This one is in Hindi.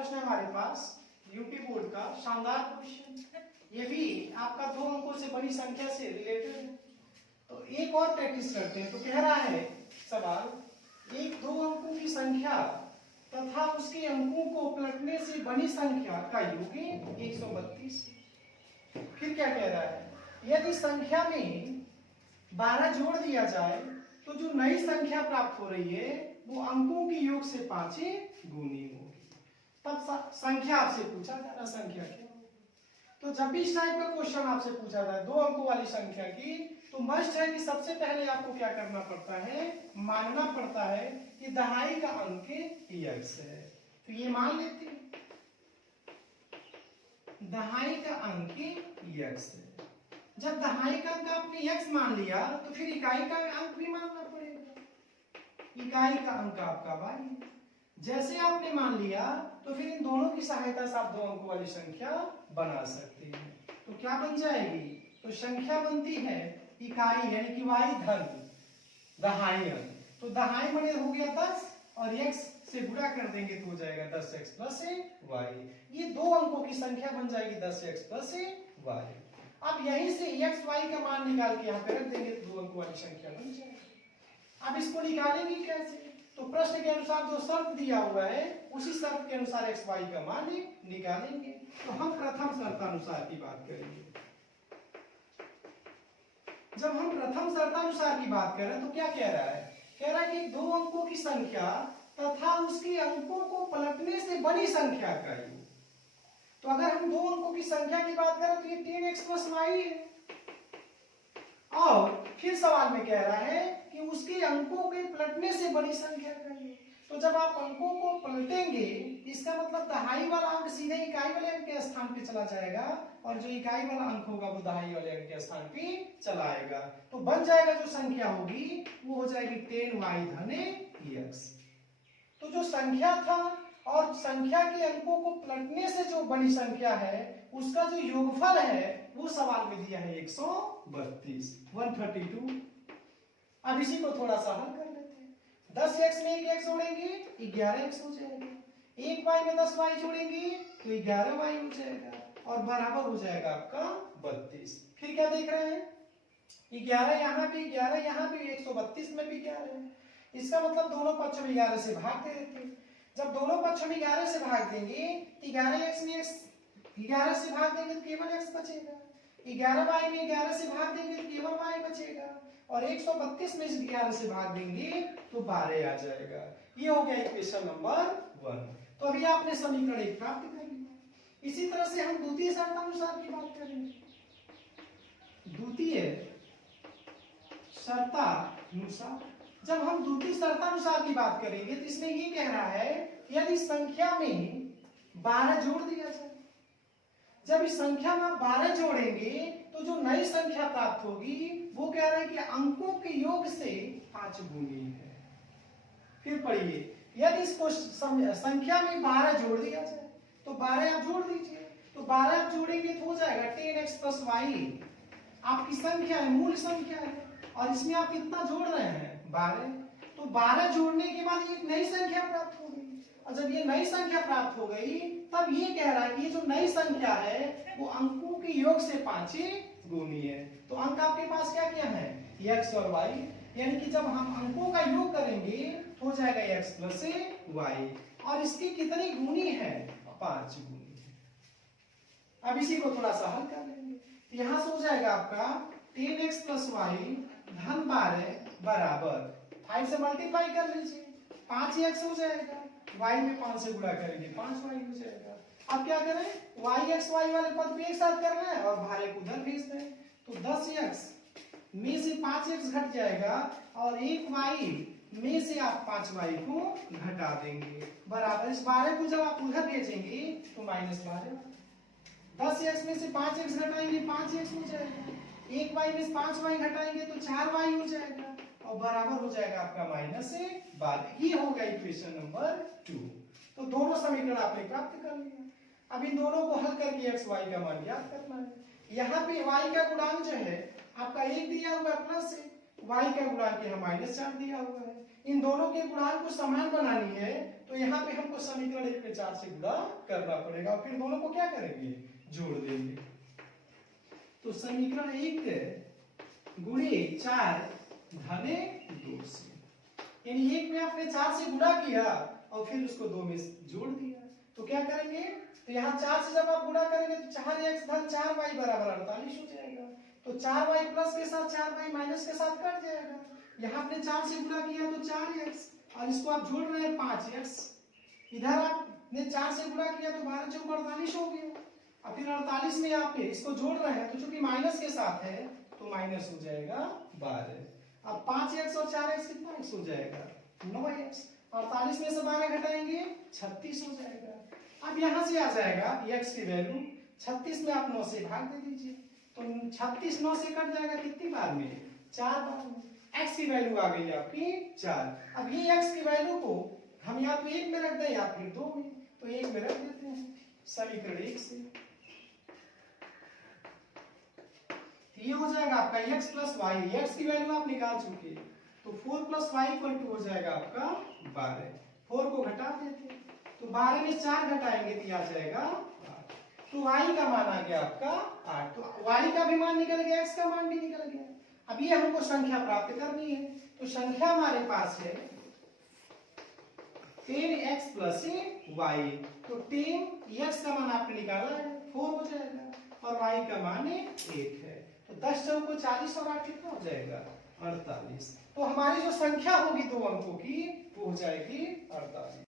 प्रश्न है हमारे पास यूपी बोर्ड का शानदार क्वेश्चन। ये भी आपका 2 अंकों से बड़ी संख्या से रिलेटेड है। तो एक और प्रैक्टिस करते हैं। तो कह रहा है सवाल, एक 2 अंकों की संख्या तथा उसके अंकों को पलटने से बड़ी संख्या का योग 132। फिर क्या कह रहा है, यदि संख्या में 12 जोड़ दिया जाए तो जो नई संख्या प्राप्त हो रही है वो अंकों के योग से 5 गुनी होगी। तब संख्या आपसे पूछा जा रहा, संख्या क्या होगी। तो जब भी इस टाइप का क्वेश्चन आपसे पूछा जाए 2 अंकों वाली संख्या की, तो मस्ट है कि सबसे पहले आपको क्या करना पड़ता है, मानना पड़ता है कि दहाई का अंक x है। तो ये मान लेते हैं दहाई का अंक x है। जब दहाई का अंक आपने x मान लिया तो फिर इकाई का अंक भी मानना पड़ेगा। इकाई का अंक आपका y है। जैसे आपने मान लिया तो फिर इन दोनों की सहायता से आप 2 अंकों वाली संख्या बना सकते हैं। तो क्या बन जाएगी, तो संख्या बनती है इकाई यानी कि y धन दहाई अंक। तो दहाई मने हो गया 10 और x से गुणा कर देंगे तो हो जाएगा 10x प्लस y। ये 2 अंकों की संख्या बन जाएगी 10x प्लस y। अब यहीं से x y का मान निकाल के यहाँ पे रख देंगे तो 2 अंकों वाली संख्या बन जाएगी। अब इसको निकालेंगे कैसे, तो प्रश्न के अनुसार जो शर्त दिया हुआ है उसी शर्त के अनुसार x y का मान निकालेंगे। तो हम प्रथम शर्तानुसार की बात करेंगे। जब हम प्रथम शर्तानुसार की बात करें तो क्या कह रहा है, कह रहा है कि 2 अंकों की संख्या तथा उसके अंकों को पलटने से बड़ी संख्या का योग। तो अगर हम 2 अंकों की संख्या की बात करें तो ये 10x प्लस y है। और फिर सवाल में कह रहा है कि उसके अंकों के पलटने से बड़ी संख्या का योग। तो जब आप अंकों को पलटेंगे इसका मतलब दहाई वाला अंक सीधे इकाई वाले अंक के स्थान पे चला जाएगा और जो इकाई वाला अंक होगा वो दहाई वाले अंक के स्थान पे चला आएगा। तो बन जाएगा जो संख्या होगी वो हो जाएगी 10y धन x। तो जो संख्या था और संख्या के अंकों को पलटने से जो बड़ी संख्या है उसका जो योगफल है वो सवाल में दिया है 132 132। अब इसी को थोड़ा सा हल कर लेते हैं। 10x में 1x जोड़ेंगे 11x हो जाएगा, 1y में 10y जोड़ेंगे तो 11y हो जाएगा और बराबर हो जाएगा आपका 32। फिर क्या देख रहे हैं, 11 यहाँ पे 11 यहाँ पे 132 में भी 11 है। इसका मतलब दोनों पक्षों में 11 से भाग दे देते हैं। जब दोनों पक्षों में 11 से भाग देंगे 11x में 11 से भाग देंगे तो केवल x बचेगा, 11y में 11 से भाग देंगे तो केवल y बचेगा और 132 में 11 से भाग देंगे तो 12 आ जाएगा। ये हो गया इक्वेशन नंबर 1। तो अभी आपने समीकरण 1 प्राप्त कर लिया। इसी तरह से हम द्वितीय शर्तानुसार की बात करेंगे। द्वितीय शर्तानुसार, जब हम द्वितीय शर्तानुसार की बात करेंगे तो इसमें ये कह रहा है यदि संख्या में 12 जोड़ दिया जाए, जब इस संख्या में 12 जोड़ेंगे तो जो नई संख्या प्राप्त होगी वो कह रहा है कि अंकों के योग से 5 गुनी है। फिर पढ़िए, यदि इसको संख्या में 12 जोड़ दिया जाए तो 12 आप जोड़ दीजिए, तो 12 आप जोड़ेंगे तो हो जाएगा 10x प्लस y। आपकी संख्या है, मूल संख्या है और इसमें आप कितना जोड़ रहे हैं 12। तो 12 जोड़ने के बाद एक नई संख्या प्राप्त हो गई और जब ये नई संख्या प्राप्त हो गई तब ये कह रहा है कि ये जो नई संख्या है वो अंकों के योग से 5 गुनी है। तो अंक आपके पास क्या क्या है, x और y, यानी कि जब हम अंकों का योग करेंगे तो हो जाएगा x प्लस y और इसकी कितनी गुनी है 5 गुनी है। अब इसी को थोड़ा सा हल कर लेंगे। यहां से हो जाएगा आपका 10x प्लस y धन 12 बराबर 5 से मल्टीप्लाई कर लीजिए 5x हो जाएगा, y में 5 से गुणा करेंगे 5y हो जाएगा। अब क्या करें, yx y वाले पद को एक साथ करना है और भारे को उधर भेज दें। तो 10x में से 5x घट जाएगा और 1y में से आप 5y को घटा देंगे बराबर इस 12 को जब आप उधर भेजेंगे तो -12। 10x में से 5x घटाएंगे 5x हो जाएगा, 1y में से 5y घटाएंगे तो 4y हो जाएगा और बराबर हो जाएगा आपका -12। ये होगा इक्वेशन नंबर 2। तो दोनों समीकरण आपने प्राप्त कर लिया। अब इन दोनों को हल करके x y का मान ज्ञात करना है। यहाँ पे y का गुणांक जो है आपका 1 दिया हुआ है प्लस y का गुणांक यहाँ -4 दिया हुआ है। इन दोनों के गुणांक को समान बनानी है तो यहाँ पे हमको समीकरण 1 में 4 से गुणा करना पड़ेगा और फिर दोनों को क्या करेंगे, जोड़ देंगे। तो समीकरण 1 गुणे 4 धने 2 से, यानी 1 में आपने 4 से गुणा किया और फिर उसको 2 में जोड़ दिया। तो क्या करेंगे, तो यहाँ 4 से जब आप गुणा करेंगे तो 4x धन 4y बराबर 48 हो जाएगा। तो 4y प्लस के साथ 4y माइनस के साथ कट जाएगा। यहाँ आपने 4 से गुणा किया तो 4x और इसको आप जोड़ रहे हैं 5x। इधर आपने 4 से गुणा किया तो 12 चौक 48 हो गया। अब फिर 48 में आप इसको जोड़ रहे हैं तो चूंकि माइनस के साथ है तो माइनस हो जाएगा 12। अब 5x और 4x कितना x हो जाएगा, 9x। 48 में से 12 घटाएंगे 36 हो जाएगा। अब यहां से आ जाएगा x की वैल्यू 36 में आप 9 से भाग दे दीजिए तो 36 9 से कट जाएगा कितनी बार में, 4 बार में। x की वैल्यू आ गई आपकी 4। अब ये x की वैल्यू को हम या तो 1 में रख दें या फिर 2 में, तो 1 में रख देते हैं समीकरण 1 से। ये हो जाएगा आपका x प्लस वाई, x की वैल्यू आप निकाल चुके तो 4 प्लस वाई इक्वल टू हो जाएगा आपका 12। 4 को घटा देते तो 12 में 4 घटाएंगे तो आ जाएगा 8। तो y का मान आ गया आपका 8। तो y का भी मान निकल गया, x का मान भी निकल गया। अब ये हमको संख्या प्राप्त करनी है तो संख्या हमारे पास है 10x प्लस y। तो 10x का मान आपने निकाला है 4 हो जाएगा और y का मान 1 है। तो 10 चौक को 40 और 8 कितना हो जाएगा, 48। तो हमारी जो संख्या होगी 2 अंकों की वो हो जाएगी 48।